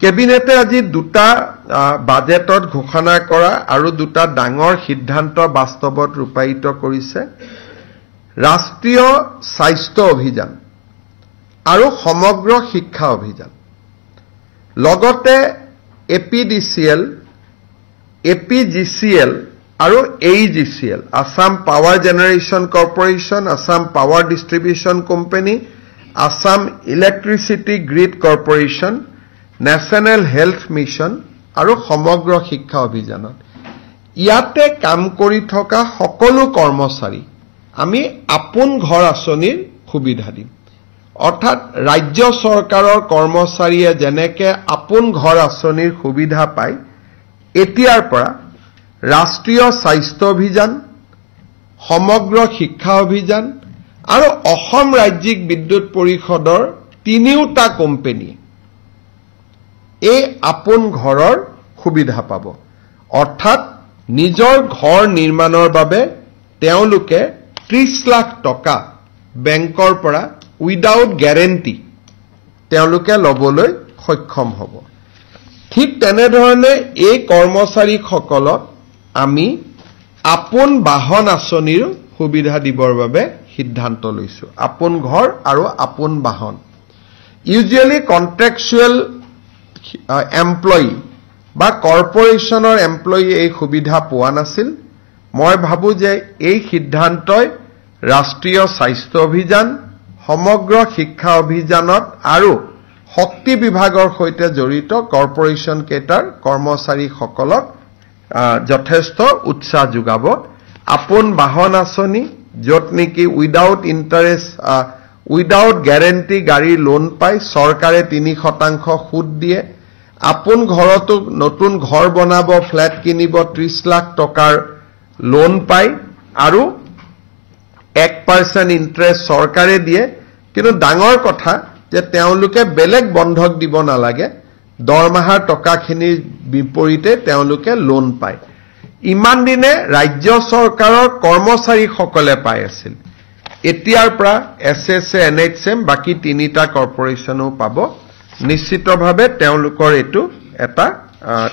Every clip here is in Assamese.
কেবিনেটে আজি দুটা বাজেটত ঘোষণা কৰা আৰু দুটা ডাঙৰ সিদ্ধান্ত বাস্তৱত ৰূপায়িত কৰিছে ৰাষ্ট্ৰীয় স্বাস্থ্য অভিযান আৰু সমগ্ৰ শিক্ষা অভিযান লগতে এপিডিচিএল এপিজিচিএল আৰু AEGCL Assam power generation corporation Assam power distribution company Assam electricity grid corporation national health mission আৰু সমগ্ৰ শিক্ষা অভিযানত ইয়াতে কাম কৰি থকা সকলো কৰ্মচাৰী আমি আপোন ঘৰ আঁচনিৰ সুবিধা দিম অৰ্থাৎ ৰাজ্য চৰকাৰৰ কৰ্মচাৰীয়ে যেনেকে আপোন ঘৰ আঁচনিৰ সুবিধা পায় এতিয়াৰ পৰা ৰাষ্ট্ৰীয় স্বাস্থ্য অভিযান সমগ্ৰ শিক্ষা অভিযান আৰু অসম ৰাজ্যিক বিদ্যুৎ পৰিষদৰ তিনিওটা কোম্পানী এই আপোন ঘৰৰ সুবিধা পাব অৰ্থাৎ নিজৰ ঘৰ নিৰ্মাণৰ বাবে তেওঁলোকে 30 লাখ টকা বেংকৰ পৰা উইদাউট গ্যাৰেন্টি তেওঁলোকে লবলৈ সক্ষম হ'ব ঠিক তেনেধৰণে এই কৰ্মচাৰীসকলক আমি আপোন বাহন আঁচনিৰ সুবিধা দিবৰ বাবে সিদ্ধান্ত লৈছো আপোন ঘৰ আৰু আপোন বাহন ইউজুৱেলি কন্ট্ৰাকচুৱেল এমপ্লয়ি বা কৰ্পোৰেশ্যনৰ এমপ্লয়ি এই সুবিধা পোৱা নাছিল মই ভাবো যে এই সিদ্ধান্তই ৰাষ্ট্ৰীয় স্বাস্থ্য অভিযান সমগ্ৰ শিক্ষা অভিযানত আৰু শক্তি বিভাগৰ সৈতে জড়িত কৰ্পোৰেশ্যন কেটাৰ কৰ্মচাৰীসকলক যথেষ্ট উৎসাহ যোগাব আপোন বাহন আঁচনি য'ত নেকি উইদাউট ইণ্টাৰেষ্ট উইদাউট গ্যাৰেন্টি গাড়ী লোন পায় চৰকাৰে 3% সুদ দিয়ে আপোন ঘৰতো নতুন ঘৰ বনাব ফ্ল্যাট কিনিব 30 লাখ টকাৰ লোন পায় আৰু 1% ইণ্টাৰেষ্ট চৰকাৰে দিয়ে কিন্তু ডাঙৰ কথা যে তেওঁলোকে বেলেগ বন্ধক দিব নালাগে দৰমহাৰ টকাখিনিৰ বিপৰীতে তেওঁলোকে লোন পায় ইমান দিনে ৰাজ্য চৰকাৰৰ কৰ্মচাৰীসকলে পাই আছিল এতিয়াৰ পৰা এছএছএ এনএইচএম বাকি তিনিটা কৰ্পোৰেশ্যনো পাব নিশ্চিতভাৱে তেওঁলোকৰ এটো এটা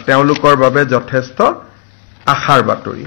তেওঁলোকৰ বাবে যথেষ্ট আশাৰ বাতৰি